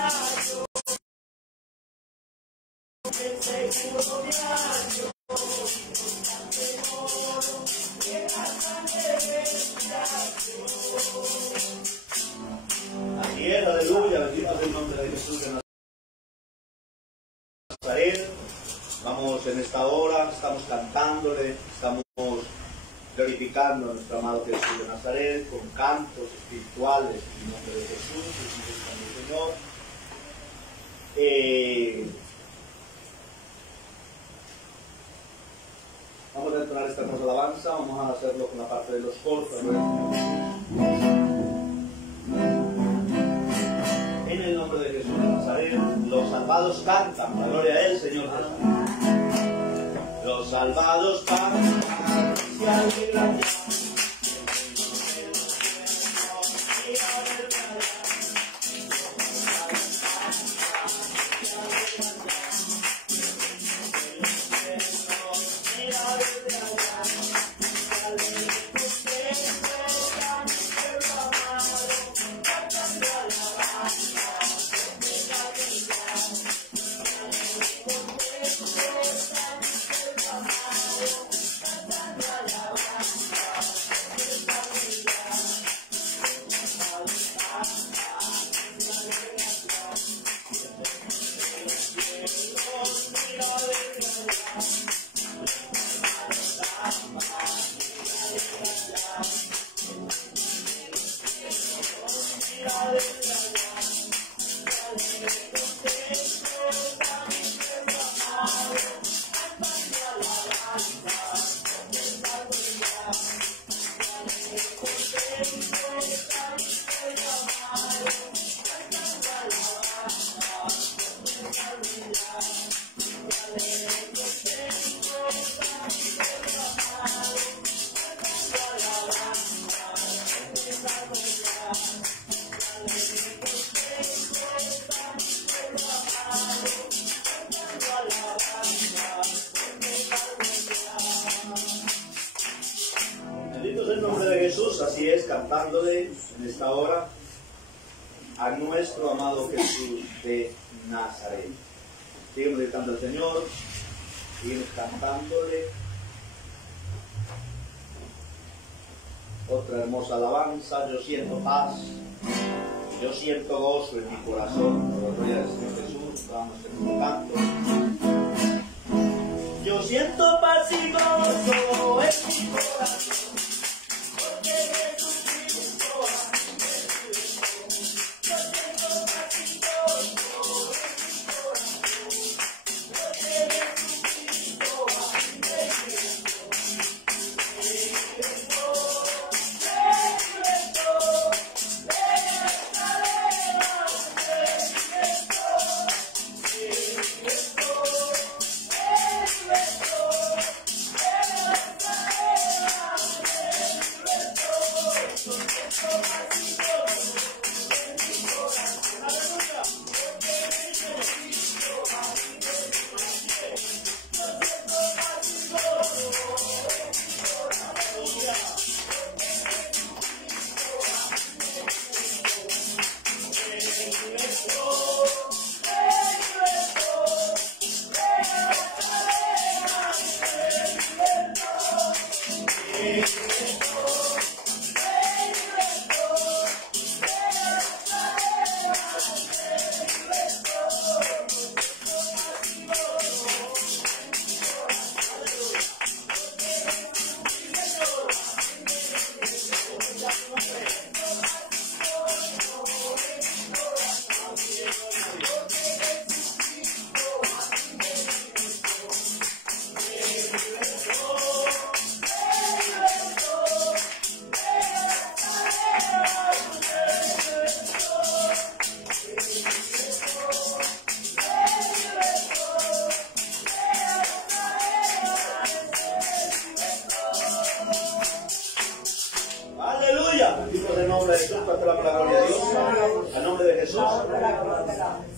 Así es, aleluya, bendito es el nombre de Jesús de Nazaret. Vamos en esta hora, estamos cantándole, estamos glorificando a nuestro amado Jesús de Nazaret con cantos espirituales en el nombre de Jesús, el Señor. Vamos a entonar esta hermosa alabanza, vamos a hacerlo con la parte de los coros. En el nombre de Jesús de Nazaret, los salvados cantan, la gloria a Él, Señor Jesús. Los salvados cantan, se alegran ya. Así es, cantándole en esta hora a nuestro amado Jesús de Nazaret. Seguimos dedicando al Señor, seguimos cantándole. Otra hermosa alabanza, yo siento paz, yo siento gozo en mi corazón. Por la gloria del Señor Jesús, vamos en un canto. Yo siento paz y gozo en mi corazón.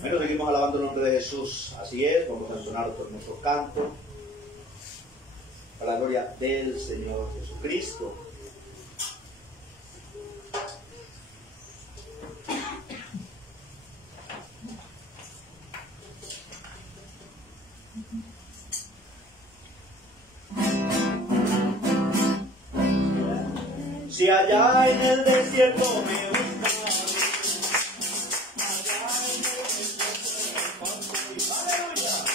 Bueno, seguimos alabando el nombre de Jesús, así es, vamos a entonar otro hermoso canto para la gloria del Señor Jesucristo. Si allá en el desierto me buscan, allá en el desierto me encontraré. ¡Aleluya!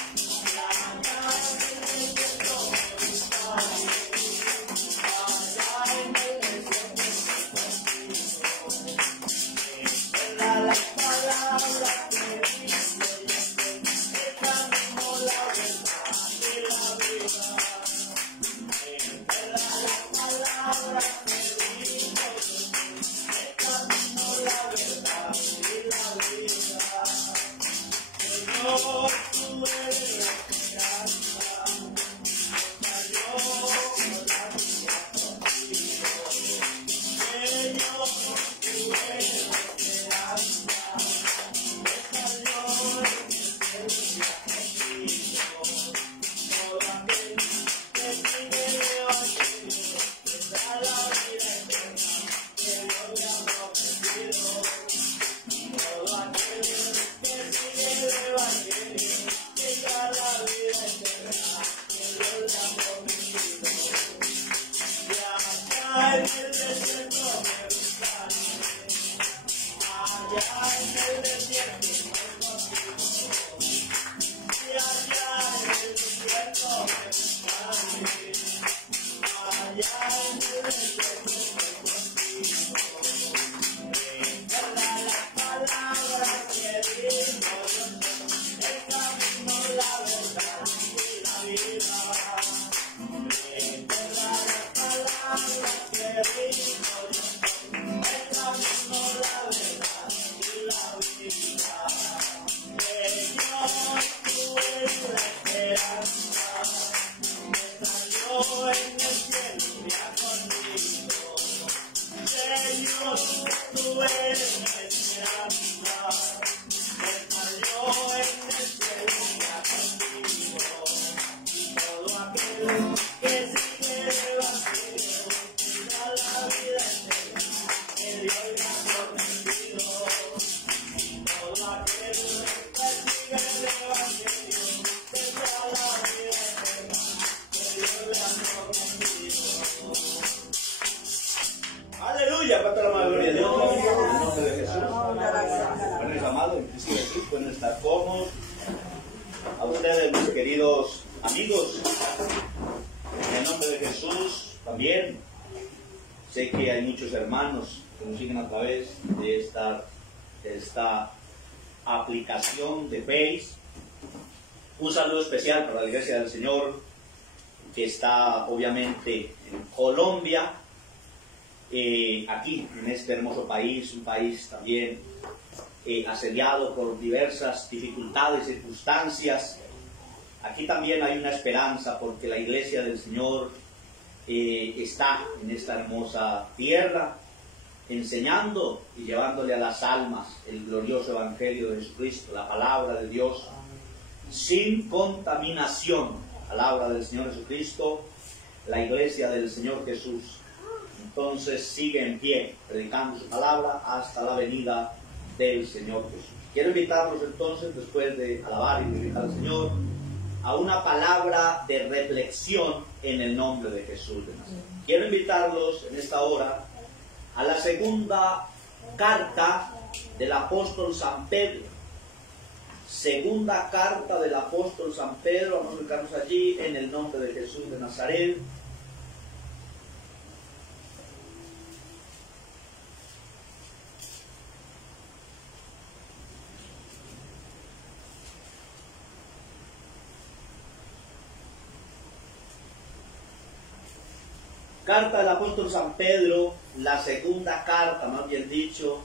Allá en el desierto me buscaré, allá en el desierto me encontraré. Espera la palabra que dice, el camino, la verdad y la vida. Espera la palabra que dice, el camino, la verdad y la vida. Señor, tú eres la esperanza, salió la vida contigo. Señor, tú eres la esperanza, salió la vida contigo. Todo aquel que sigue el evangelio tendrá la vida eterna que Dios le ha prometido. Todo aquel que sigue el evangelio tendrá la vida eterna que Dios le ha prometido. Y allá en el desierto me buscaré, allá en el desierto me contigo. Y allá en el desierto me buscaré, allá en el desierto me contigo. Recuerda la palabra que dijo Dios, el camino, la verdad y la vida. Recuerda la palabra que dijo Dios, el camino, la verdad y la vida. Señor, tú eres la esperanza, me salió en el cielo un día conmigo. Señor, tú eres la esperanza, me salió en el cielo un día conmigo. Todo aquel que sigue el evangelio tendrá la vida eterna que Dios le ha prometido. Todo aquel que sigue el evangelio tendrá la vida eterna que Dios le ha prometido. Aleluya, para la gloria de Dios, en el nombre de Jesús. Buenos amados, en Cristo Jesús, pueden estar cómodos. A ustedes, mis queridos amigos, en el nombre de Jesús también. Sé que hay muchos hermanos que nos siguen a través de esta aplicación de Face. Un saludo especial para la Iglesia del Señor, que está obviamente en Colombia, aquí en este hermoso país, un país también asediado por diversas dificultades y circunstancias. Aquí también hay una esperanza porque la Iglesia del Señor está en esta hermosa tierra, enseñando y llevándole a las almas el glorioso Evangelio de Jesucristo, la palabra de Dios, sin contaminación. Palabra del Señor Jesucristo, la Iglesia del Señor Jesús. Entonces sigue en pie, predicando su palabra hasta la venida del Señor Jesús. Quiero invitarlos entonces, después de alabar y glorificar al Señor, a una palabra de reflexión en el nombre de Jesús de Nazaret. Quiero invitarlos en esta hora a la segunda carta del apóstol San Pedro. Segunda carta del apóstol San Pedro, vamos a ubicarnos allí en el nombre de Jesús de Nazaret. Carta del apóstol San Pedro, la segunda carta, más bien dicho,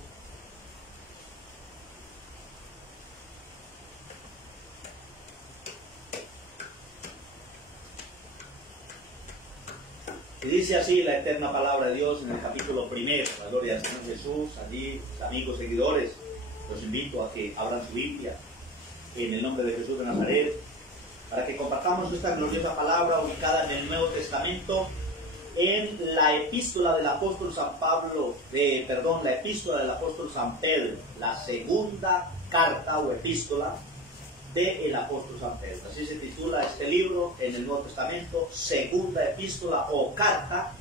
y dice así la eterna palabra de Dios en el capítulo 1, la gloria del Señor Jesús. Allí, amigos seguidores, los invito a que abran su Biblia en el nombre de Jesús de Nazaret, para que compartamos esta gloriosa palabra ubicada en el Nuevo Testamento, en la epístola del apóstol San la epístola del apóstol San Pedro, la segunda carta o epístola del apóstol San Pedro. Así se titula este libro en el Nuevo Testamento, segunda epístola o carta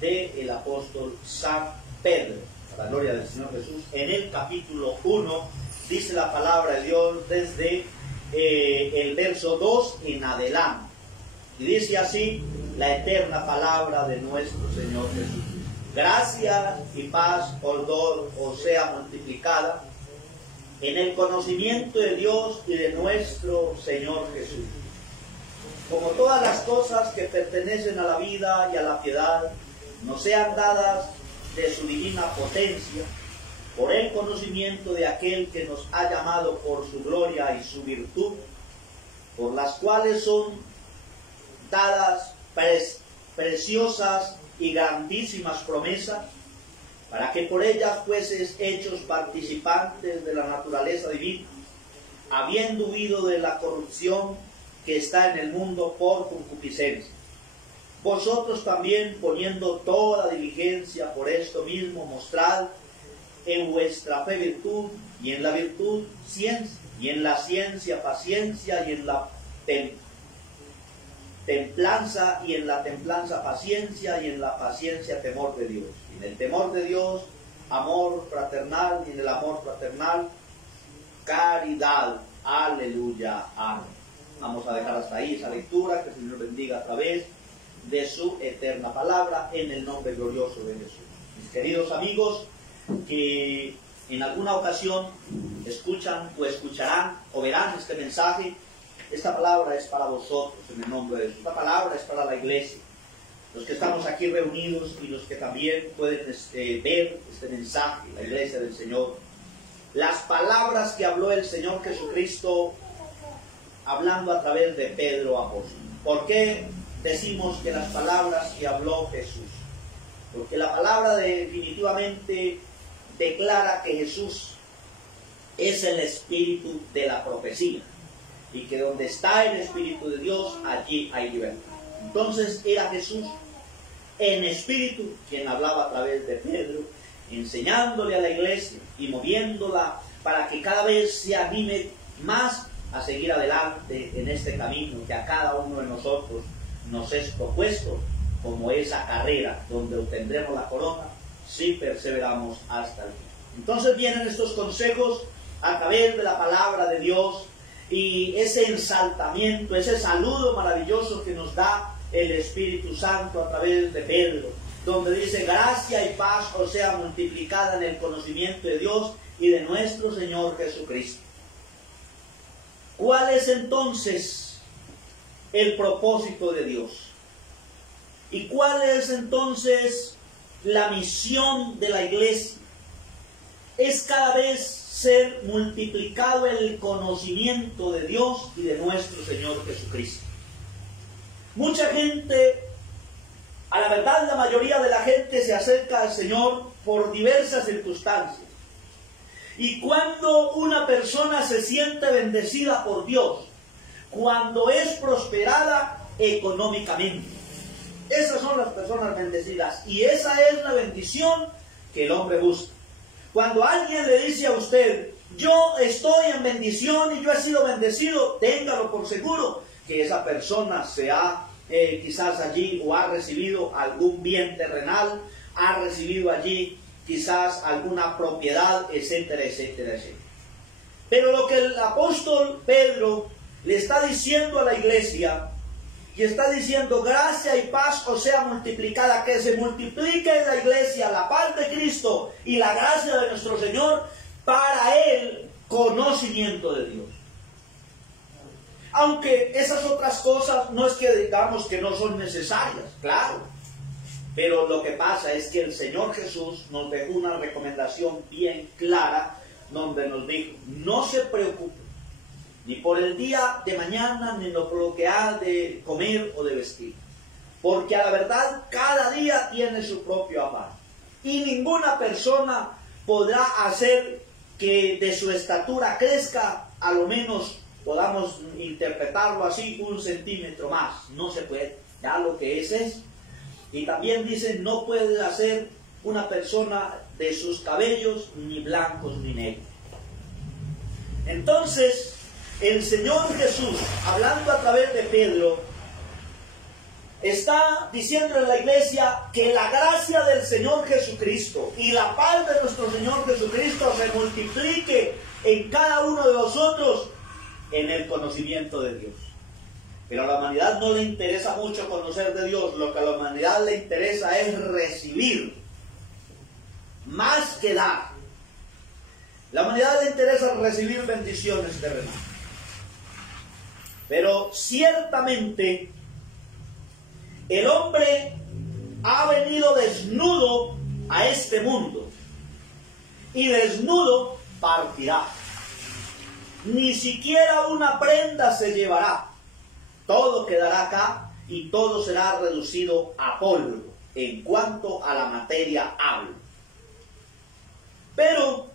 del apóstol San Pedro, a la gloria del Señor Jesús. En el capítulo 1 dice la palabra de Dios desde el verso 2 en adelante. Y dice así la eterna palabra de nuestro Señor Jesús. Gracia y paz os sea multiplicada en el conocimiento de Dios y de nuestro Señor Jesús. Como todas las cosas que pertenecen a la vida y a la piedad nos sean dadas de su divina potencia, por el conocimiento de aquel que nos ha llamado por su gloria y su virtud, por las cuales son dadas preciosas y grandísimas promesas, para que por ellas fueses hechos participantes de la naturaleza divina, habiendo huido de la corrupción que está en el mundo por concupiscencia. Vosotros también, poniendo toda diligencia por esto mismo, mostrad en vuestra fe virtud, y en la virtud ciencia, y en la ciencia paciencia, y en la templanza, y en la templanza paciencia, y en la paciencia temor de Dios, y en el temor de Dios amor fraternal, y en el amor fraternal caridad. Aleluya, amén. Vamos a dejar hasta ahí esa lectura, que el Señor bendiga a través de su eterna palabra, en el nombre glorioso de Jesús. Mis queridos amigos, que en alguna ocasión escuchan o escucharán o verán este mensaje, esta palabra es para vosotros, en el nombre de Jesús. Esta palabra es para la iglesia, los que estamos aquí reunidos y los que también pueden ver este mensaje, la iglesia del Señor. Las palabras que habló el Señor Jesucristo, hablando a través de Pedro apóstol. ¿Por qué decimos que las palabras que habló Jesús? Porque la palabra definitivamente declara que Jesús es el espíritu de la profecía, y que donde está el Espíritu de Dios, allí hay libertad. Entonces era Jesús en espíritu quien hablaba a través de Pedro, enseñándole a la iglesia y moviéndola para que cada vez se anime más a seguir adelante en este camino que a cada uno de nosotros nos es propuesto, como esa carrera donde obtendremos la corona si perseveramos hasta el fin. Entonces vienen estos consejos a través de la palabra de Dios, y ese ensaltamiento, ese saludo maravilloso que nos da el Espíritu Santo a través de Pedro, donde dice: gracia y paz os sea multiplicada en el conocimiento de Dios y de nuestro Señor Jesucristo. ¿Cuál es entonces el propósito de Dios? ¿Y cuál es entonces la misión de la iglesia? Es cada vez ser multiplicado el conocimiento de Dios y de nuestro Señor Jesucristo. Mucha gente, a la verdad la mayoría de la gente se acerca al Señor por diversas circunstancias. Y cuando una persona se siente bendecida por Dios, cuando es prosperada económicamente, esas son las personas bendecidas, y esa es la bendición que el hombre busca. Cuando alguien le dice a usted: yo estoy en bendición y yo he sido bendecido, téngalo por seguro que esa persona se ha quizás allí o ha recibido algún bien terrenal, ha recibido allí quizás alguna propiedad, etcétera, etcétera, etcétera. Pero lo que el apóstol Pedro le está diciendo a la iglesia, y está diciendo: gracia y paz os sea multiplicada, que se multiplique en la iglesia la paz de Cristo y la gracia de nuestro Señor para el conocimiento de Dios. Aunque esas otras cosas no es que digamos que no son necesarias, claro, pero lo que pasa es que el Señor Jesús nos dejó una recomendación bien clara, donde nos dijo: no se preocupen ni por el día de mañana, ni por lo que ha de comer o de vestir, porque a la verdad cada día tiene su propio afán, y ninguna persona podrá hacer que de su estatura crezca, a lo menos podamos interpretarlo así, 1 centímetro más. No se puede, ya lo que es. Y también dice: no puede hacer una persona de sus cabellos ni blancos ni negros. Entonces el Señor Jesús, hablando a través de Pedro, está diciendo en la iglesia que la gracia del Señor Jesucristo y la paz de nuestro Señor Jesucristo se multiplique en cada uno de nosotros en el conocimiento de Dios. Pero a la humanidad no le interesa mucho conocer de Dios, lo que a la humanidad le interesa es recibir, más que dar. La humanidad le interesa recibir bendiciones terrenales. Pero ciertamente el hombre ha venido desnudo a este mundo y desnudo partirá. Ni siquiera una prenda se llevará. Todo quedará acá y todo será reducido a polvo en cuanto a la materia hablo. Pero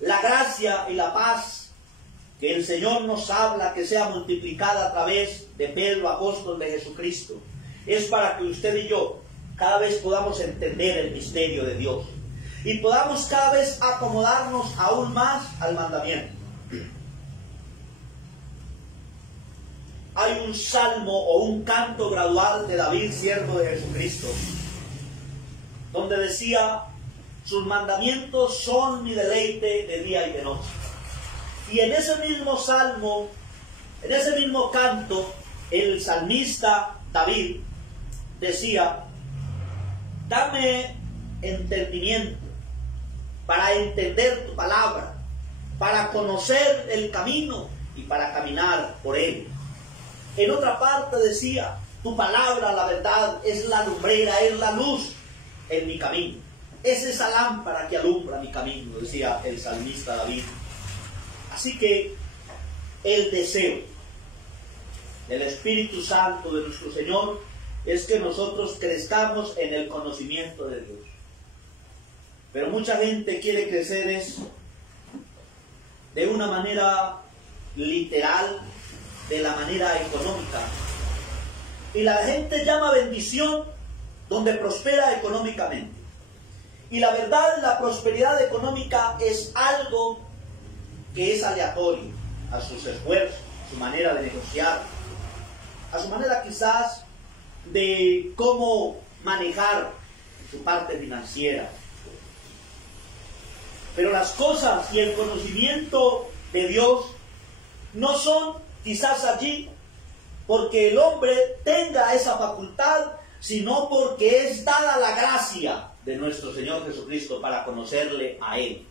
la gracia y la paz que el Señor nos habla, que sea multiplicada a través de Pedro, apóstol de Jesucristo, es para que usted y yo cada vez podamos entender el misterio de Dios y podamos cada vez acomodarnos aún más al mandamiento. Hay un salmo o un canto gradual de David, siervo de Jesucristo, donde decía: sus mandamientos son mi deleite de día y de noche. Y en ese mismo salmo, en ese mismo canto, el salmista David decía: dame entendimiento para entender tu palabra, para conocer el camino y para caminar por él. En otra parte decía: tu palabra, la verdad, es la lumbrera, es la luz en mi camino. Es esa lámpara que alumbra mi camino, decía el salmista David. Así que el deseo del Espíritu Santo de nuestro Señor es que nosotros crezcamos en el conocimiento de Dios. Pero mucha gente quiere crecer de una manera literal, de la manera económica. Y la gente llama bendición donde prospera económicamente. Y la verdad, la prosperidad económica es algo que es aleatorio a sus esfuerzos, a su manera de negociar, a su manera quizás de cómo manejar su parte financiera. Pero las cosas y el conocimiento de Dios no son quizás allí porque el hombre tenga esa facultad, sino porque es dada la gracia de nuestro Señor Jesucristo para conocerle a Él.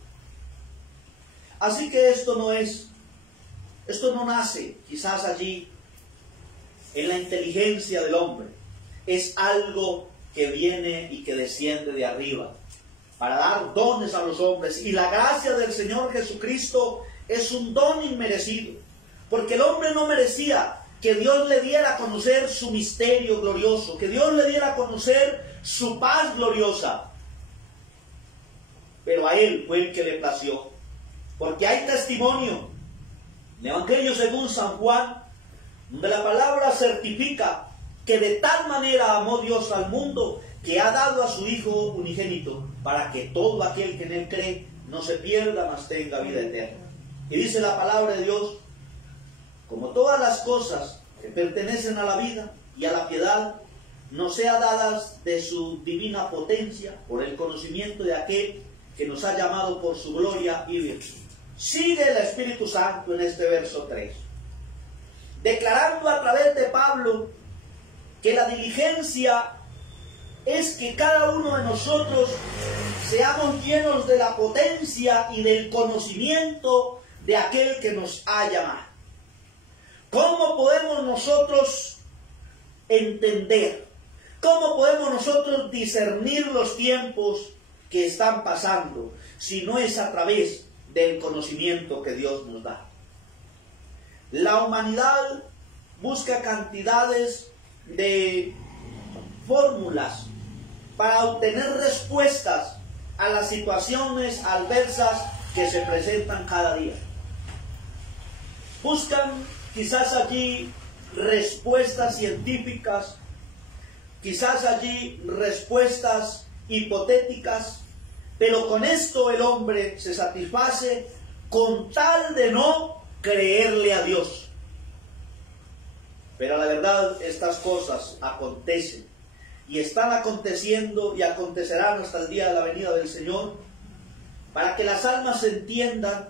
Así que esto no nace quizás allí en la inteligencia del hombre. Es algo que viene y que desciende de arriba para dar dones a los hombres. Y la gracia del Señor Jesucristo es un don inmerecido, porque el hombre no merecía que Dios le diera a conocer su misterio glorioso, que Dios le diera a conocer su paz gloriosa. Pero a Él fue el que le plació, porque hay testimonio en el Evangelio según San Juan, donde la palabra certifica que de tal manera amó Dios al mundo que ha dado a su Hijo unigénito, para que todo aquel que en Él cree no se pierda, mas tenga vida eterna. Y dice la palabra de Dios: como todas las cosas que pertenecen a la vida y a la piedad, nos sea dadas de su divina potencia, por el conocimiento de aquel que nos ha llamado por su gloria y virtud. Sigue el Espíritu Santo en este verso 3, declarando a través de Pablo que la diligencia es que cada uno de nosotros seamos llenos de la potencia y del conocimiento de aquel que nos ha llamado. ¿Cómo podemos nosotros entender? ¿Cómo podemos nosotros discernir los tiempos que están pasando si no es a través del conocimiento que Dios nos da? La humanidad busca cantidades de fórmulas para obtener respuestas a las situaciones adversas que se presentan cada día. Buscan quizás allí respuestas científicas, quizás allí respuestas hipotéticas, pero con esto el hombre se satisface con tal de no creerle a Dios. Pero la verdad, estas cosas acontecen y están aconteciendo y acontecerán hasta el día de la venida del Señor, para que las almas entiendan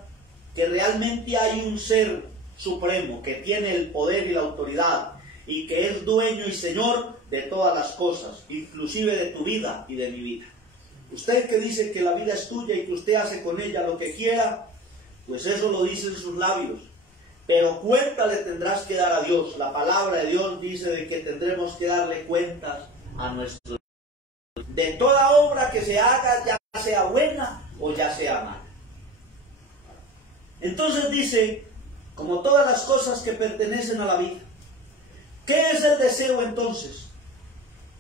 que realmente hay un ser supremo que tiene el poder y la autoridad y que es dueño y señor de todas las cosas, inclusive de tu vida y de mi vida. Usted que dice que la vida es tuya y que usted hace con ella lo que quiera, pues eso lo dicen sus labios, pero cuenta le tendrás que dar a Dios. La palabra de Dios dice de que tendremos que darle cuentas a nuestro Dios de toda obra que se haga, ya sea buena o ya sea mala. Entonces dice, como todas las cosas que pertenecen a la vida. ¿Qué es el deseo entonces?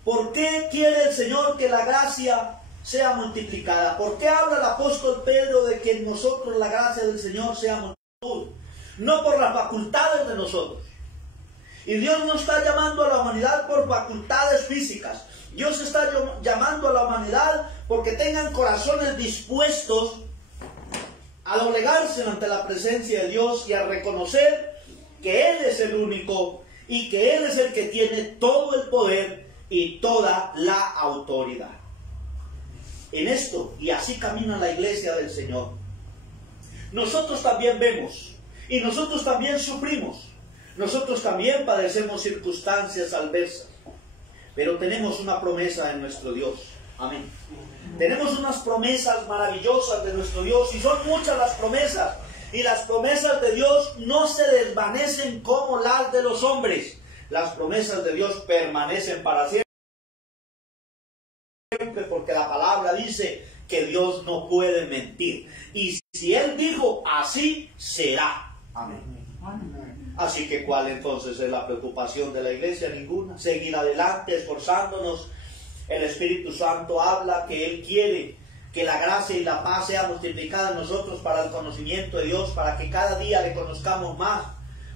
¿Por qué quiere el Señor que la gracia sea multiplicada? ¿Por qué habla el apóstol Pedro de que en nosotros la gracia del Señor sea multiplicada? No por las facultades de nosotros. Y Dios no está llamando a la humanidad por facultades físicas. Dios está llamando a la humanidad porque tengan corazones dispuestos a doblegarse ante la presencia de Dios y a reconocer que Él es el único y que Él es el que tiene todo el poder y toda la autoridad. En esto, y así camina la iglesia del Señor. Nosotros también vemos y nosotros también sufrimos. Nosotros también padecemos circunstancias adversas. Pero tenemos una promesa en nuestro Dios. Amén. Tenemos unas promesas maravillosas de nuestro Dios y son muchas las promesas. Y las promesas de Dios no se desvanecen como las de los hombres. Las promesas de Dios permanecen para siempre, porque la palabra dice que Dios no puede mentir. Y si Él dijo, así será. Amén. Así que ¿cuál entonces es la preocupación de la iglesia? Ninguna. Seguir adelante, esforzándonos. El Espíritu Santo habla que Él quiere que la gracia y la paz sea multiplicada en nosotros para el conocimiento de Dios, para que cada día le conozcamos más.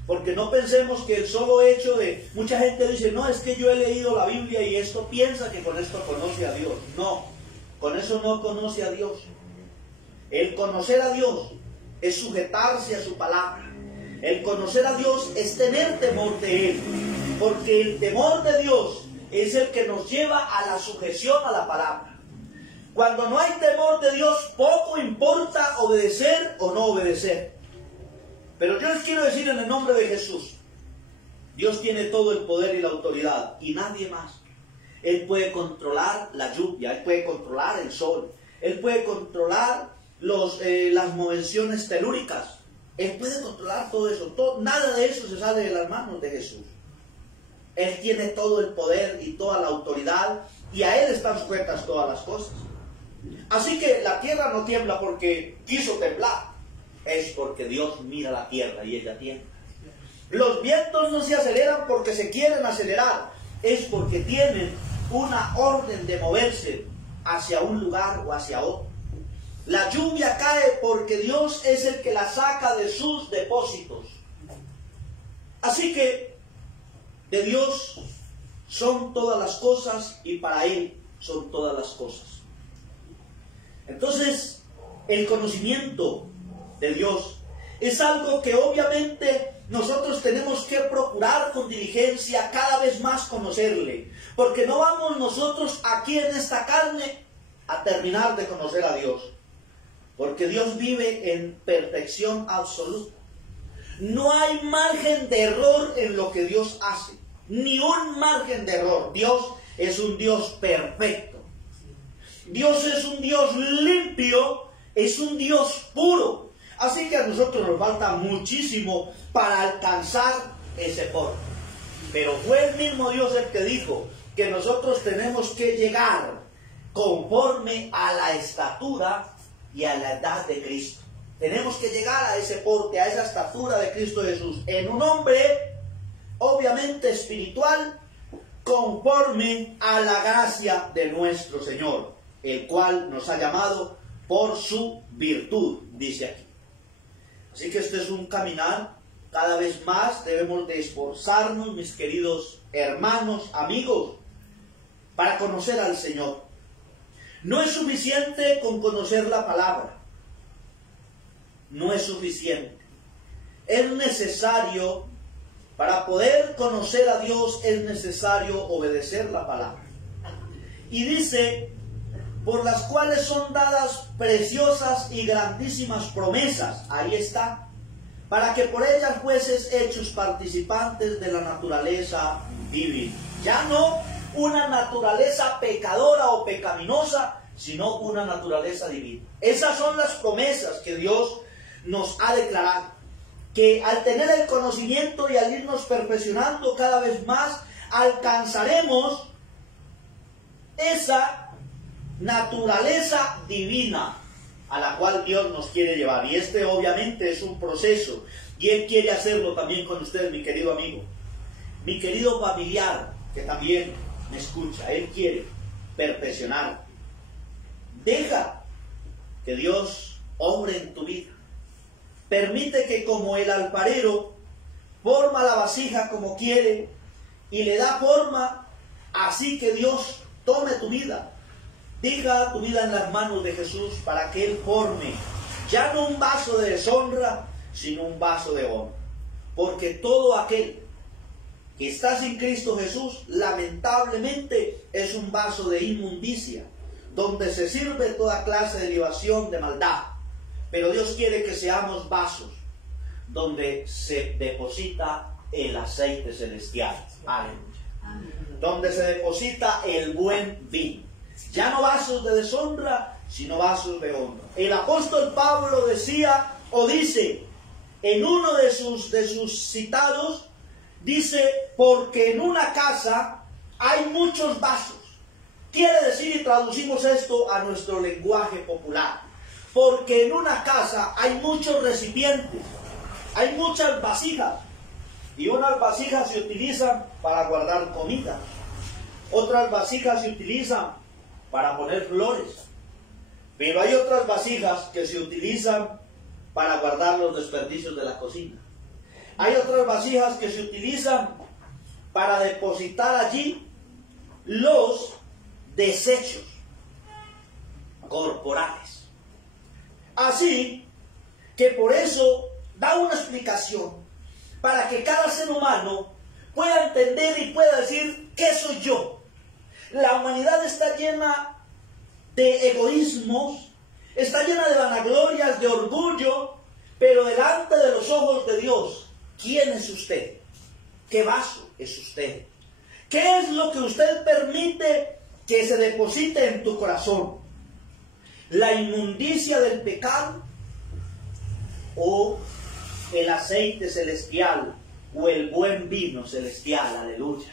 Porque no pensemos que el solo hecho de... Mucha gente dice, no, es que yo he leído la Biblia y esto piensa que con esto conoce a Dios. No, con eso no conoce a Dios. El conocer a Dios es sujetarse a su palabra. El conocer a Dios es tener temor de Él. Porque el temor de Dios es el que nos lleva a la sujeción a la palabra. Cuando no hay temor de Dios, poco importa obedecer o no obedecer. Pero yo les quiero decir en el nombre de Jesús, Dios tiene todo el poder y la autoridad y nadie más. Él puede controlar la lluvia, Él puede controlar el sol, Él puede controlar las movenciones telúricas, Él puede controlar todo eso. Nada de eso se sale de las manos de Jesús. Él tiene todo el poder y toda la autoridad y a Él están sujetas todas las cosas. Así que la tierra no tiembla porque quiso temblar, es porque Dios mira la tierra y ella tiembla. Los vientos no se aceleran porque se quieren acelerar, es porque tienen una orden de moverse hacia un lugar o hacia otro. La lluvia cae porque Dios es el que la saca de sus depósitos. Así que de Dios son todas las cosas y para Él son todas las cosas. Entonces, el conocimiento de Dios es algo que obviamente nosotros tenemos que procurar con diligencia cada vez más conocerle. Porque no vamos nosotros aquí en esta carne a terminar de conocer a Dios. Porque Dios vive en perfección absoluta. No hay margen de error en lo que Dios hace. Ni un margen de error. Dios es un Dios perfecto. Dios es un Dios limpio, es un Dios puro. Así que a nosotros nos falta muchísimo para alcanzar ese porte. Pero fue el mismo Dios el que dijo que nosotros tenemos que llegar conforme a la estatura y a la edad de Cristo. Tenemos que llegar a ese porte, a esa estatura de Cristo Jesús, en un hombre obviamente espiritual, conforme a la gracia de nuestro Señor, el cual nos ha llamado por su virtud, dice aquí. Así que este es un caminar, cada vez más debemos de esforzarnos, mis queridos hermanos, amigos, para conocer al Señor. No es suficiente con conocer la palabra, no es suficiente. Es necesario Para poder conocer a Dios es necesario obedecer la palabra. Y dice, por las cuales son dadas preciosas y grandísimas promesas. Ahí está. Para que por ellas fueses hechos participantes de la naturaleza divina. Ya no una naturaleza pecadora o pecaminosa, sino una naturaleza divina. Esas son las promesas que Dios nos ha declarado. Que al tener el conocimiento y al irnos perfeccionando cada vez más, alcanzaremos esa naturaleza divina a la cual Dios nos quiere llevar. Y este obviamente es un proceso, y Él quiere hacerlo también con usted, mi querido amigo, mi querido familiar, que también me escucha. Él quiere perfeccionar. Deja que Dios obre en tu vida. Permite que como el alfarero forma la vasija como quiere y le da forma, así que Dios tome tu vida. Deja tu vida en las manos de Jesús para que Él forme ya no un vaso de deshonra, sino un vaso de honra. Porque todo aquel que está sin Cristo Jesús, lamentablemente, es un vaso de inmundicia, donde se sirve toda clase de libación de maldad. Pero Dios quiere que seamos vasos donde se deposita el aceite celestial. Aleluya. Donde se deposita el buen vino. Ya no vasos de deshonra, sino vasos de honra. El apóstol Pablo decía, o dice, en uno de sus citados, dice, porque en una casa hay muchos vasos. Quiere decir, y traducimos esto a nuestro lenguaje popular, porque en una casa hay muchos recipientes, hay muchas vasijas, y unas vasijas se utilizan para guardar comida, otras vasijas se utilizan para poner flores, pero hay otras vasijas que se utilizan para guardar los desperdicios de la cocina. Hay otras vasijas que se utilizan para depositar allí los desechos corporales. Así que por eso da una explicación para que cada ser humano pueda entender y pueda decir, ¿qué soy yo? La humanidad está llena de egoísmos, está llena de vanaglorias, de orgullo, pero delante de los ojos de Dios, ¿quién es usted? ¿Qué vaso es usted? ¿Qué es lo que usted permite que se deposite en tu corazón? ¿La inmundicia del pecado? ¿O el aceite celestial? ¿O el buen vino celestial? Aleluya.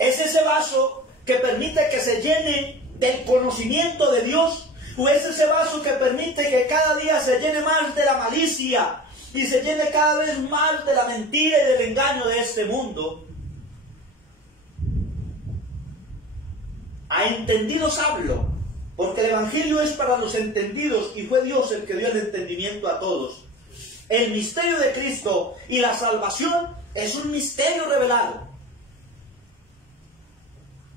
¿Es ese vaso que permite que se llene del conocimiento de Dios? ¿O es ese vaso que permite que cada día se llene más de la malicia y se llene cada vez más de la mentira y del engaño de este mundo? A entendidos hablo, porque el Evangelio es para los entendidos y fue Dios el que dio el entendimiento a todos. El misterio de Cristo y la salvación es un misterio revelado.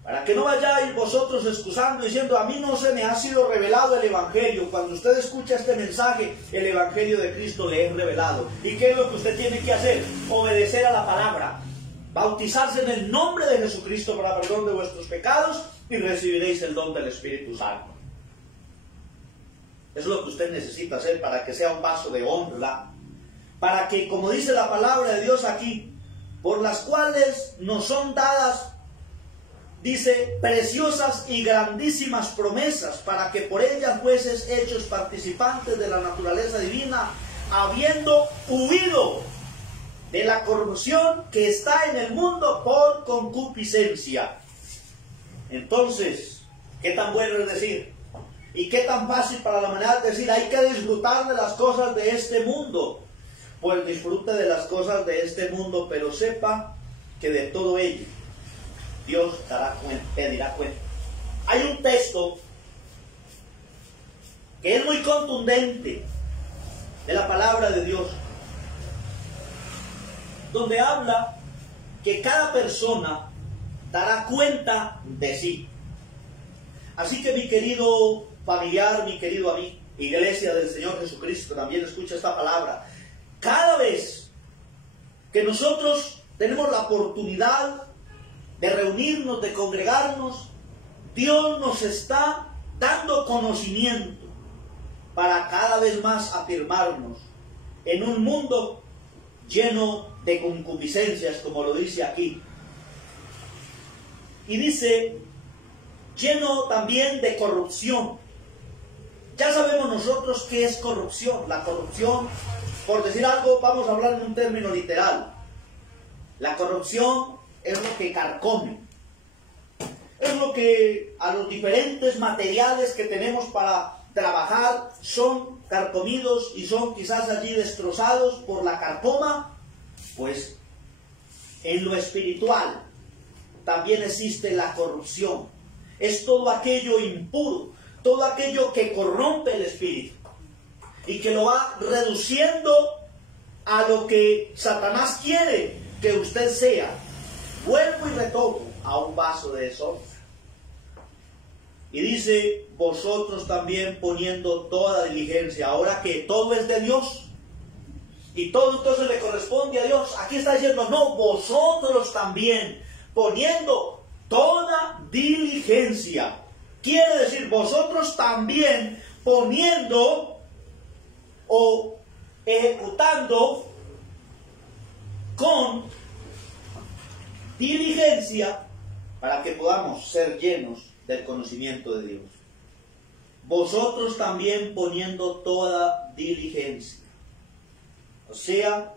Para que no vayáis vosotros excusando diciendo, a mí no se me ha sido revelado el Evangelio. Cuando usted escucha este mensaje, el Evangelio de Cristo le es revelado. ¿Y qué es lo que usted tiene que hacer? Obedecer a la palabra. Bautizarse en el nombre de Jesucristo para perdón de vuestros pecados y recibiréis el don del Espíritu Santo. Eso es lo que usted necesita hacer para que sea un vaso de honra. Para que, como dice la palabra de Dios aquí, por las cuales nos son dadas, dice, preciosas y grandísimas promesas, para que por ellas fueses hechos participantes de la naturaleza divina, habiendo huido de la corrupción que está en el mundo por concupiscencia. Entonces, ¿qué tan bueno es decir? ¿Y qué tan fácil para la humanidad decir, hay que disfrutar de las cosas de este mundo? Pues disfrute de las cosas de este mundo, pero sepa que de todo ello Dios pedirá cuenta. Hay un texto que es muy contundente de la palabra de Dios, donde habla que cada persona dará cuenta de sí. Así que mi querido familiar, mi querido amigo, iglesia del Señor Jesucristo, también escucha esta palabra. Cada vez que nosotros tenemos la oportunidad de reunirnos, de congregarnos, Dios nos está dando conocimiento para cada vez más afirmarnos en un mundo lleno de concupiscencias, como lo dice aquí. Y dice, lleno también de corrupción. Ya sabemos nosotros qué es corrupción. La corrupción, por decir algo, vamos a hablar en un término literal. La corrupción es lo que carcome. Es lo que a los diferentes materiales que tenemos para trabajar son carcomidos y son quizás allí destrozados por la carcoma. Pues en lo espiritual también existe la corrupción. Es todo aquello impuro, todo aquello que corrompe el espíritu y que lo va reduciendo a lo que Satanás quiere que usted sea. Vuelvo y retomo a un vaso de desorden. Y dice, vosotros también poniendo toda diligencia. Ahora que todo es de Dios y todo entonces le corresponde a Dios, aquí está diciendo, no, vosotros también poniendo toda diligencia. Quiere decir, vosotros también poniendo o ejecutando con diligencia para que podamos ser llenos del conocimiento de Dios. Vosotros también poniendo toda diligencia. O sea,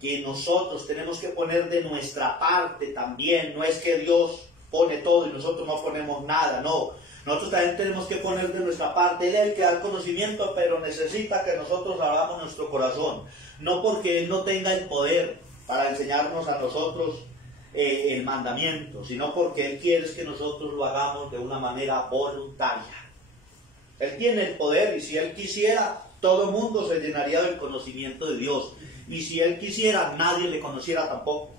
que nosotros tenemos que poner de nuestra parte también. No es que Dios pone todo y nosotros no ponemos nada, no. Nosotros también tenemos que poner de nuestra parte. Él es el que da el conocimiento, pero necesita que nosotros hagamos nuestro corazón. No porque Él no tenga el poder para enseñarnos a nosotros el mandamiento, sino porque Él quiere que nosotros lo hagamos de una manera voluntaria. Él tiene el poder y si Él quisiera, todo el mundo se llenaría del conocimiento de Dios. Y si Él quisiera, nadie le conociera tampoco.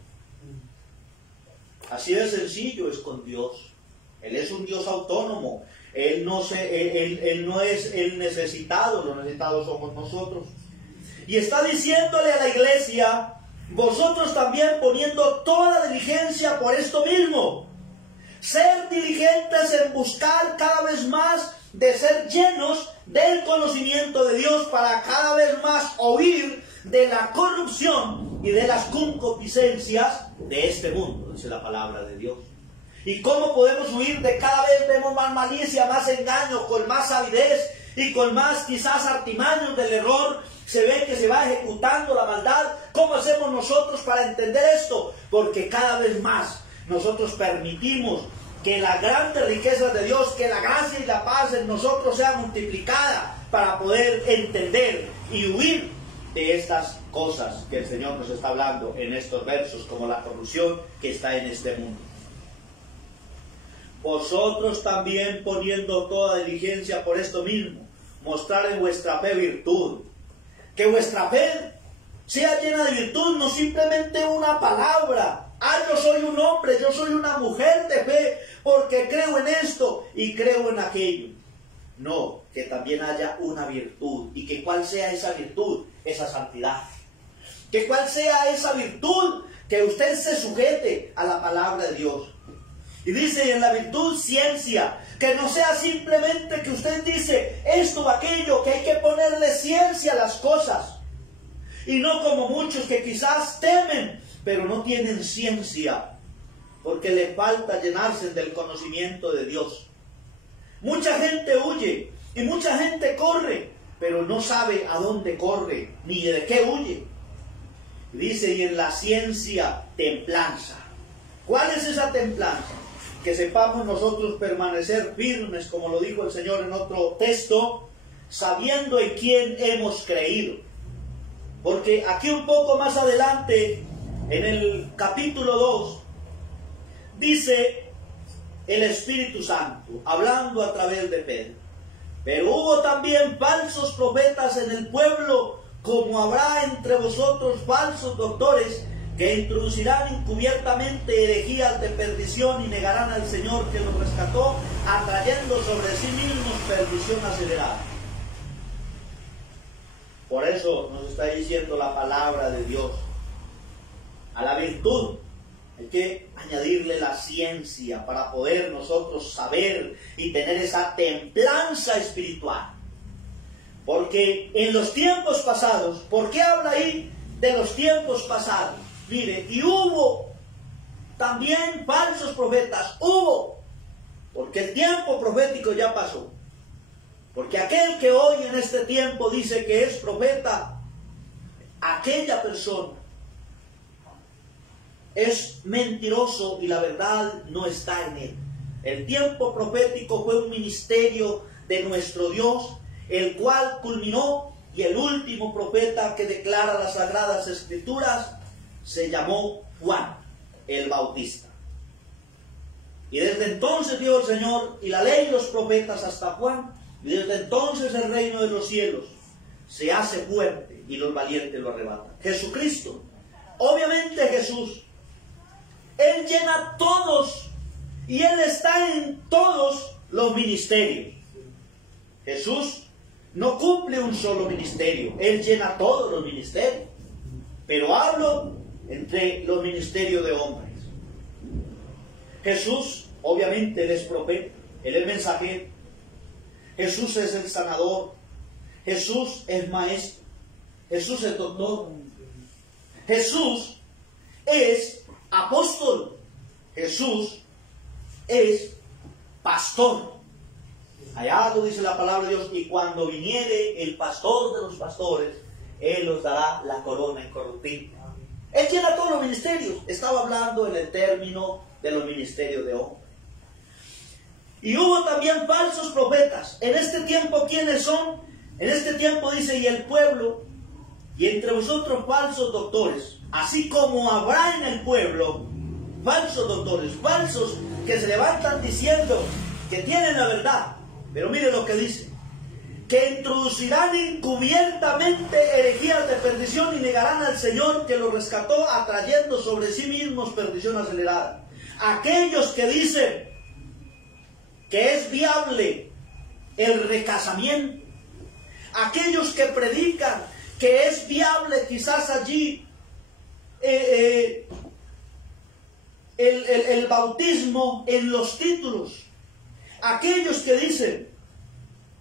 Así de sencillo es con Dios. Él es un Dios autónomo. Él no es el necesitado, los necesitados somos nosotros. Y está diciéndole a la iglesia, vosotros también poniendo toda diligencia por esto mismo. Ser diligentes en buscar cada vez más de ser llenos del conocimiento de Dios para cada vez más huir de la corrupción y de las concupiscencias de este mundo, dice la palabra de Dios. ¿Y cómo podemos huir de cada vez vemos más malicia, más engaño, con más avidez y con más quizás artimaños del error? Se ve que se va ejecutando la maldad. ¿Cómo hacemos nosotros para entender esto? Porque cada vez más nosotros permitimos que las grandes riquezas de Dios, que la gracia y la paz en nosotros sea multiplicada para poder entender y huir de estas cosas que el Señor nos está hablando en estos versos, como la corrupción que está en este mundo. Vosotros también poniendo toda diligencia por esto mismo, mostrar en vuestra fe virtud. Que vuestra fe sea llena de virtud, no simplemente una palabra. Yo soy un hombre, yo soy una mujer de fe, porque creo en esto y creo en aquello. No, que también haya una virtud. ¿Y que cuál sea esa virtud? Esa santidad. Que cuál sea esa virtud, que usted se sujete a la palabra de Dios. Y dice, en la virtud, ciencia. Que no sea simplemente que usted dice esto o aquello, que hay que ponerle ciencia a las cosas. Y no como muchos que quizás temen, pero no tienen ciencia, porque le falta llenarse del conocimiento de Dios. Mucha gente huye y mucha gente corre, pero no sabe a dónde corre, ni de qué huye. Dice, y en la ciencia, templanza. ¿Cuál es esa templanza? Que sepamos nosotros permanecer firmes, como lo dijo el Señor en otro texto, sabiendo en quién hemos creído. Porque aquí un poco más adelante, en el capítulo 2, dice el Espíritu Santo, hablando a través de Pedro: pero hubo también falsos profetas en el pueblo, como habrá entre vosotros falsos doctores, que introducirán encubiertamente herejías de perdición y negarán al Señor que los rescató, atrayendo sobre sí mismos perdición acelerada. Por eso nos está diciendo la palabra de Dios, A la virtud hay que añadirle la ciencia para poder nosotros saber y tener esa templanza espiritual. Porque en los tiempos pasados, ¿por qué habla ahí de los tiempos pasados? Mire, y hubo también falsos profetas, porque el tiempo profético ya pasó. Porque aquel que hoy en este tiempo dice que es profeta, aquella persona es mentiroso y la verdad no está en él. El tiempo profético fue un ministerio de nuestro Dios, el cual culminó, y el último profeta que declara las Sagradas Escrituras se llamó Juan el Bautista. Y desde entonces dijo el Señor, y la ley y los profetas hasta Juan, y desde entonces el reino de los cielos se hace fuerte y los valientes lo arrebatan. Jesucristo, obviamente Jesús, Él llena todos y Él está en todos los ministerios. Jesús no cumple un solo ministerio, Él llena todos los ministerios. Pero hablo entre los ministerios de hombres. Jesús, obviamente, Él es profeta, Él es mensajero. Jesús es el sanador. Jesús es maestro. Jesús es doctor. Jesús es apóstol. Jesús es pastor. Allá lo dice la palabra de Dios, y cuando viniere el pastor de los pastores, Él os dará la corona incorruptible. Él llena todos los ministerios. Estaba hablando en el término de los ministerios de hombre. Y hubo también falsos profetas. En este tiempo, ¿quiénes son? En este tiempo dice, y el pueblo, y entre vosotros falsos doctores, así como habrá en el pueblo falsos doctores, falsos que se levantan diciendo que tienen la verdad. Pero mire lo que dice, que introducirán encubiertamente herejías de perdición y negarán al Señor que los rescató, atrayendo sobre sí mismos perdición acelerada. Aquellos que dicen que es viable el recasamiento, aquellos que predican que es viable quizás allí el bautismo en los títulos, aquellos que dicen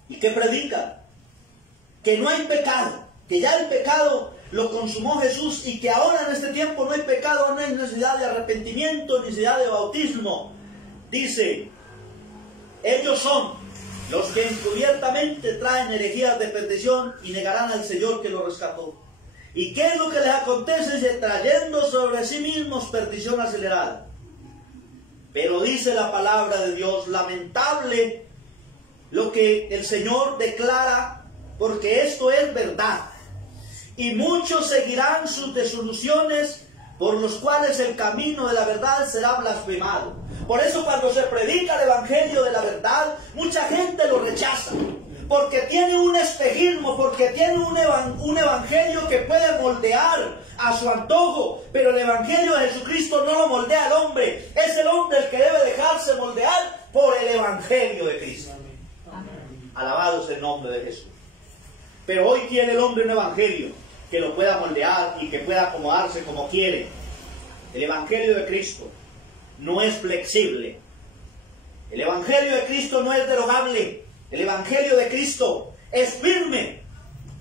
y que predican que no hay pecado, que ya el pecado lo consumó Jesús y que ahora en este tiempo no hay pecado, no hay necesidad de arrepentimiento, necesidad de bautismo. Dice, ellos son los que encubiertamente traen herejías de perdición y negarán al Señor que los rescató. ¿Y qué es lo que les acontece? Dice, trayendo sobre sí mismos perdición acelerada. Pero dice la palabra de Dios, lamentable lo que el Señor declara, porque esto es verdad. Y muchos seguirán sus disoluciones, por los cuales el camino de la verdad será blasfemado. Por eso cuando se predica el evangelio de la verdad, mucha gente lo rechaza, porque tiene un espejismo, porque tiene un evangelio que puede moldear a su antojo, pero el evangelio de Jesucristo no lo moldea al hombre, es el hombre el que debe dejarse moldear por el evangelio de Cristo. Amén. Alabado es el nombre de Jesús. Pero hoy quiere el hombre un evangelio que lo pueda moldear y que pueda acomodarse como quiere. El evangelio de Cristo no es flexible. El evangelio de Cristo no es derogable. El evangelio de Cristo es firme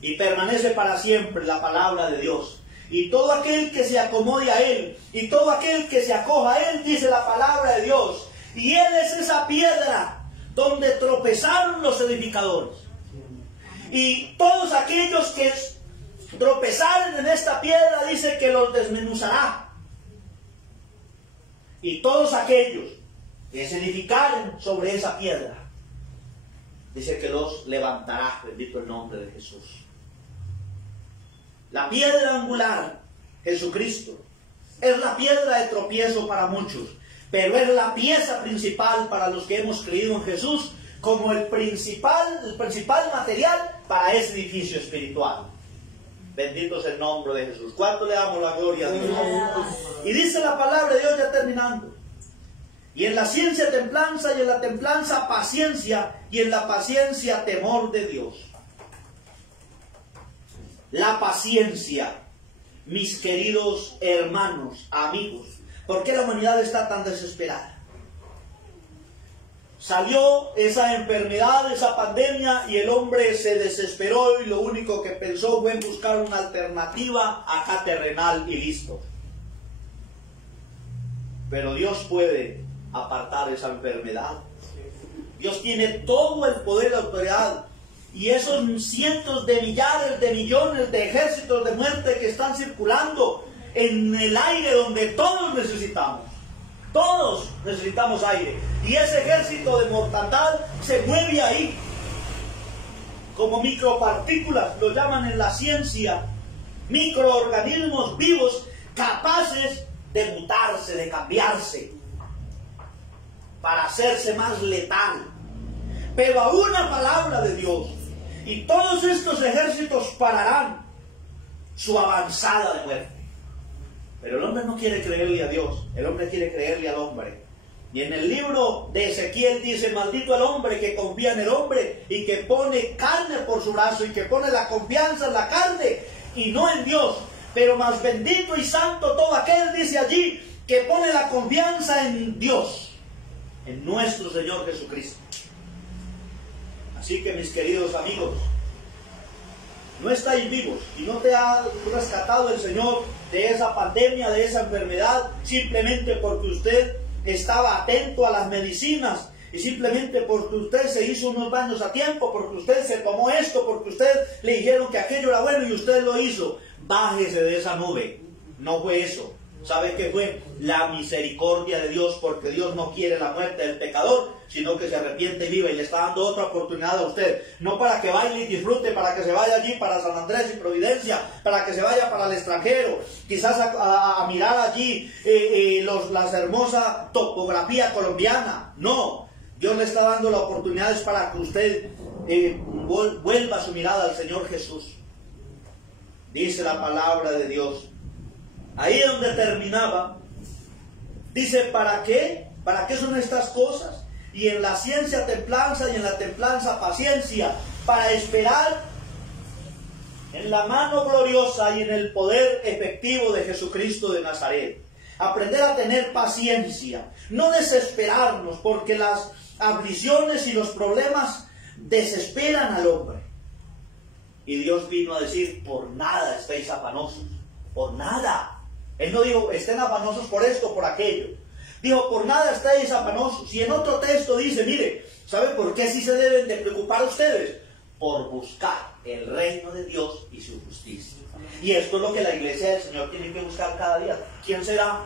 y permanece para siempre, la palabra de Dios. Y todo aquel que se acomode a Él, y todo aquel que se acoja a Él, dice la palabra de Dios, y Él es esa piedra donde tropezaron los edificadores. Y todos aquellos que tropezaren en esta piedra, dice que los desmenuzará. Y todos aquellos que se edificaren sobre esa piedra, dice que los levantará, bendito el nombre de Jesús. La piedra angular, Jesucristo, es la piedra de tropiezo para muchos, pero es la pieza principal para los que hemos creído en Jesús, como el principal material para ese edificio espiritual. Bendito es el nombre de Jesús. ¿Cuánto le damos la gloria a Dios? Y dice la palabra de Dios, ya terminando, y en la ciencia templanza, y en la templanza paciencia, y en la paciencia temor de Dios. La paciencia. mis queridos hermanos, amigos, ¿por qué la humanidad está tan desesperada? Salió esa enfermedad, esa pandemia, y el hombre se desesperó y lo único que pensó fue en buscar una alternativa acá terrenal y listo. Pero Dios puede apartar esa enfermedad. Dios tiene todo el poder y la autoridad. Y esos cientos de millares de millones de ejércitos de muerte que están circulando en el aire donde todos necesitamos. Todos necesitamos aire. Y ese ejército de mortandad se mueve ahí. Como micropartículas, lo llaman en la ciencia. Microorganismos vivos capaces de mutarse, de cambiarse, para hacerse más letal. Pero a una palabra de Dios, y todos estos ejércitos pararán su avanzada de muerte. Pero el hombre no quiere creerle a Dios, el hombre quiere creerle al hombre. Y en el libro de Ezequiel dice: maldito el hombre que confía en el hombre y que pone carne por su brazo y que pone la confianza en la carne y no en Dios. Pero más bendito y santo todo aquel, dice allí, que pone la confianza en Dios, en nuestro Señor Jesucristo. Así que, mis queridos amigos, no estáis vivos y no te ha rescatado el Señor de esa pandemia, de esa enfermedad, simplemente porque usted estaba atento a las medicinas y simplemente porque usted se hizo unos baños a tiempo, porque usted se tomó esto, porque usted le dijeron que aquello era bueno y usted lo hizo. Bájese de esa nube. No fue eso. ¿Sabe qué fue? La misericordia de Dios, porque Dios no quiere la muerte del pecador, sino que se arrepiente y viva, y le está dando otra oportunidad a usted. No para que baile y disfrute, para que se vaya allí para San Andrés y Providencia, para que se vaya para el extranjero, quizás a mirar allí la hermosa topografía colombiana. No, Dios le está dando la oportunidad es para que usted vuelva su mirada al Señor Jesús. Dice la palabra de Dios. Ahí donde terminaba, dice: ¿para qué? ¿Para qué son estas cosas? Y en la ciencia templanza, y en la templanza paciencia, para esperar en la mano gloriosa y en el poder efectivo de Jesucristo de Nazaret. Aprender a tener paciencia, no desesperarnos, porque las aflicciones y los problemas desesperan al hombre. Y Dios vino a decir: por nada estéis afanosos, por nada. Él no dijo: estén afanosos por esto, por aquello. Dijo: por nada estéis afanosos. Y en otro texto dice: mire, ¿sabe por qué sí se deben de preocupar ustedes? Por buscar el reino de Dios y su justicia. Y esto es lo que la iglesia del Señor tiene que buscar cada día. ¿Quién será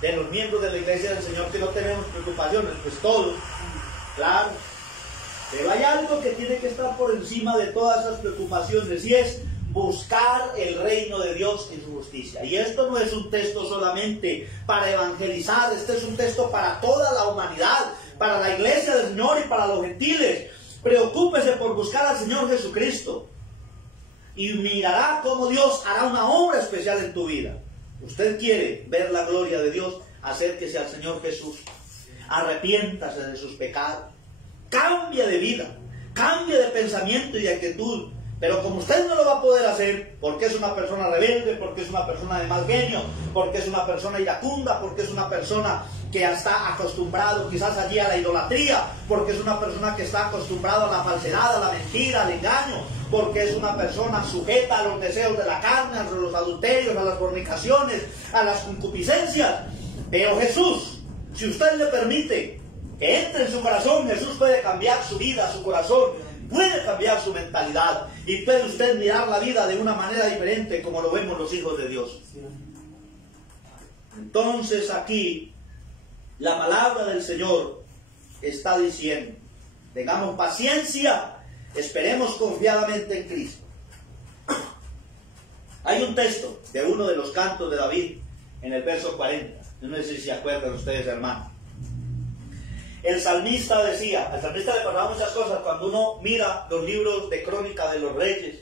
de los miembros de la iglesia del Señor que no tenemos preocupaciones? Pues todos, claro. Pero hay algo que tiene que estar por encima de todas esas preocupaciones, y es buscar el reino de Dios y su justicia. Y esto no es un texto solamente para evangelizar, este es un texto para toda la humanidad, para la iglesia del Señor y para los gentiles. Preocúpese por buscar al Señor Jesucristo y mirará cómo Dios hará una obra especial en tu vida. Usted quiere ver la gloria de Dios, acérquese al Señor Jesús, arrepiéntase de sus pecados, cambie de vida, cambie de pensamiento y de actitud. Pero como usted no lo va a poder hacer, porque es una persona rebelde, porque es una persona de mal genio, porque es una persona iracunda, porque es una persona que está acostumbrado quizás allí a la idolatría, porque es una persona que está acostumbrado a la falsedad, a la mentira, al engaño, porque es una persona sujeta a los deseos de la carne, a los adulterios, a las fornicaciones, a las concupiscencias. Pero Jesús, si usted le permite que entre en su corazón, Jesús puede cambiar su vida, su corazón, puede cambiar su mentalidad y puede usted mirar la vida de una manera diferente, como lo vemos los hijos de Dios. Entonces aquí la palabra del Señor está diciendo: tengamos paciencia, esperemos confiadamente en Cristo. Hay un texto de uno de los cantos de David en el verso 40. No sé si se acuerdan ustedes, hermanos. El salmista decía, al salmista le pasaban muchas cosas. Cuando uno mira los libros de crónica de los reyes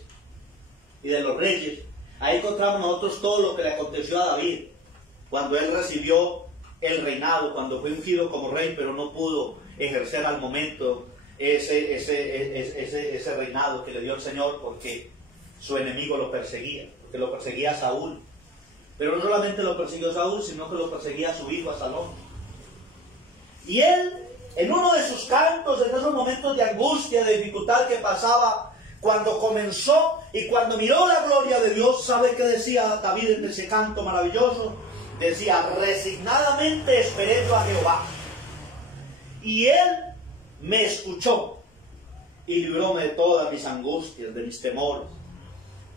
y de los reyes, ahí encontramos nosotros todo lo que le aconteció a David cuando él recibió el reinado, cuando fue ungido como rey, pero no pudo ejercer al momento ese reinado que le dio el Señor, porque su enemigo lo perseguía, porque lo perseguía Saúl. Pero no solamente lo persiguió Saúl, sino que lo perseguía su hijo Absalón. Y él, en uno de sus cantos, en esos momentos de angustia, de dificultad que pasaba, cuando comenzó y cuando miró la gloria de Dios, ¿sabe qué decía David en ese canto maravilloso? Decía: resignadamente esperé yo a Jehová, y él me escuchó y libróme de todas mis angustias, de mis temores.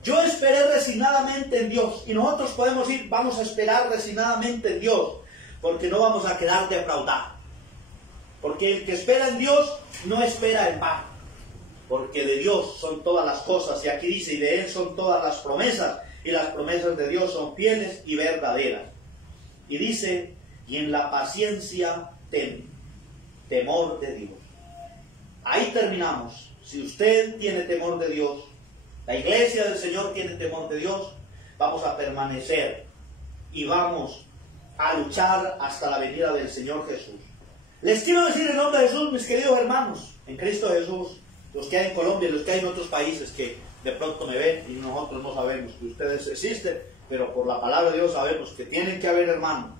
Yo esperé resignadamente en Dios, y nosotros podemos ir, vamos a esperar resignadamente en Dios, porque no vamos a quedar defraudados. Porque el que espera en Dios no espera en vano, porque de Dios son todas las cosas, y aquí dice, y de Él son todas las promesas, y las promesas de Dios son fieles y verdaderas. Y dice: y en la paciencia ten temor de Dios. Ahí terminamos. Si usted tiene temor de Dios, la iglesia del Señor tiene temor de Dios, vamos a permanecer y vamos a luchar hasta la venida del Señor Jesús. Les quiero decir en nombre de Jesús, mis queridos hermanos, en Cristo Jesús, los que hay en Colombia, los que hay en otros países que de pronto me ven y nosotros no sabemos que ustedes existen, pero por la palabra de Dios sabemos que tienen que haber hermanos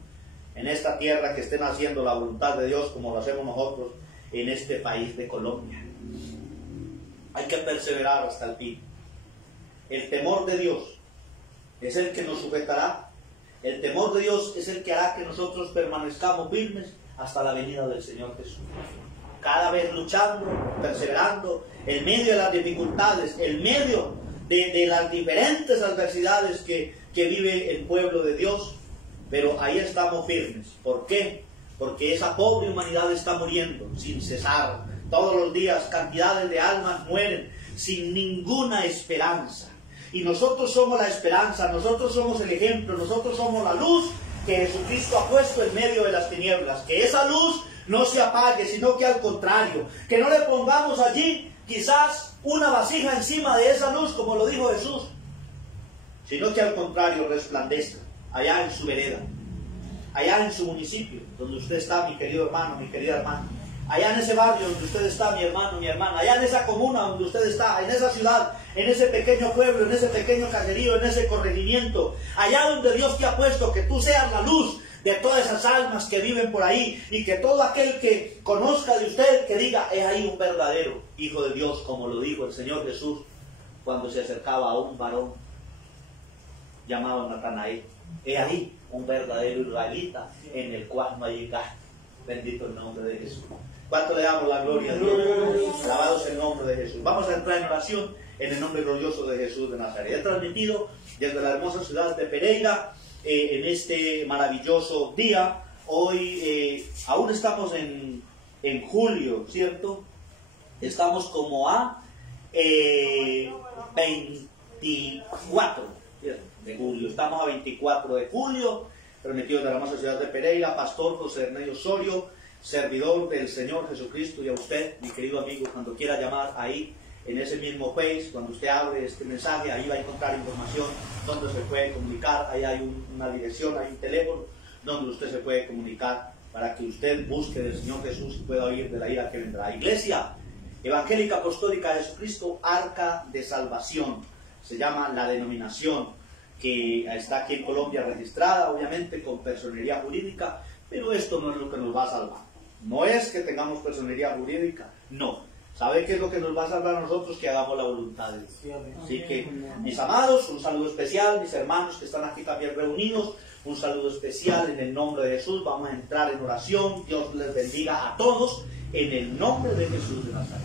en esta tierra que estén haciendo la voluntad de Dios como lo hacemos nosotros en este país de Colombia. Hay que perseverar hasta el fin. El temor de Dios es el que nos sujetará. El temor de Dios es el que hará que nosotros permanezcamos firmes hasta la venida del Señor Jesús. Cada vez luchando, perseverando, en medio de las dificultades, en medio de las diferentes adversidades que vive el pueblo de Dios, pero ahí estamos firmes. ¿Por qué? Porque esa pobre humanidad está muriendo sin cesar. Todos los días cantidades de almas mueren sin ninguna esperanza. Y nosotros somos la esperanza, nosotros somos el ejemplo, nosotros somos la luz que Jesucristo ha puesto en medio de las tinieblas. Que esa luz no se apague, sino que al contrario, que no le pongamos allí quizás una vasija encima de esa luz, como lo dijo Jesús, sino que al contrario resplandezca allá en su vereda, allá en su municipio, donde usted está, mi querido hermano, mi querida hermana, allá en ese barrio donde usted está, mi hermano, mi hermana, allá en esa comuna donde usted está, en esa ciudad, en ese pequeño pueblo, en ese pequeño caserío, en ese corregimiento, allá donde Dios te ha puesto, que tú seas la luz de todas esas almas que viven por ahí, y que todo aquel que conozca de usted, que diga: es ahí un verdadero hijo de Dios, como lo dijo el Señor Jesús cuando se acercaba a un varón llamado Natanael. Es ahí un verdadero israelita en el cual no hay engaño. Bendito el nombre de Jesús. ¿Cuánto le damos la gloria a Dios? Alabado sea el nombre de Jesús. Vamos a entrar en oración en el nombre glorioso de Jesús de Nazaret. He transmitido desde la hermosa ciudad de Pereira en este maravilloso día. Hoy aún estamos en julio, ¿cierto? Estamos como a 24 de julio. Estamos a 24 de julio, transmitido de la hermosa ciudad de Pereira. Pastor José Ernesto Osorio, servidor del Señor Jesucristo. Y a usted, mi querido amigo, cuando quiera llamar ahí en ese mismo Face, cuando usted abre este mensaje, ahí va a encontrar información donde se puede comunicar. Ahí hay una dirección, hay un teléfono donde usted se puede comunicar para que usted busque del Señor Jesús y pueda oír de la ira que vendrá. Iglesia Evangélica Apostólica de Jesucristo, Arca de Salvación, se llama la denominación, que está aquí en Colombia registrada, obviamente con personería jurídica, pero esto no es lo que nos va a salvar. No es que tengamos personería jurídica, no. ¿Sabe qué es lo que nos va a salvar a nosotros? Que hagamos la voluntad de Dios. Así que, mis amados, un saludo especial, mis hermanos que están aquí también reunidos, un saludo especial en el nombre de Jesús. Vamos a entrar en oración. Dios les bendiga a todos en el nombre de Jesús de Nazaret.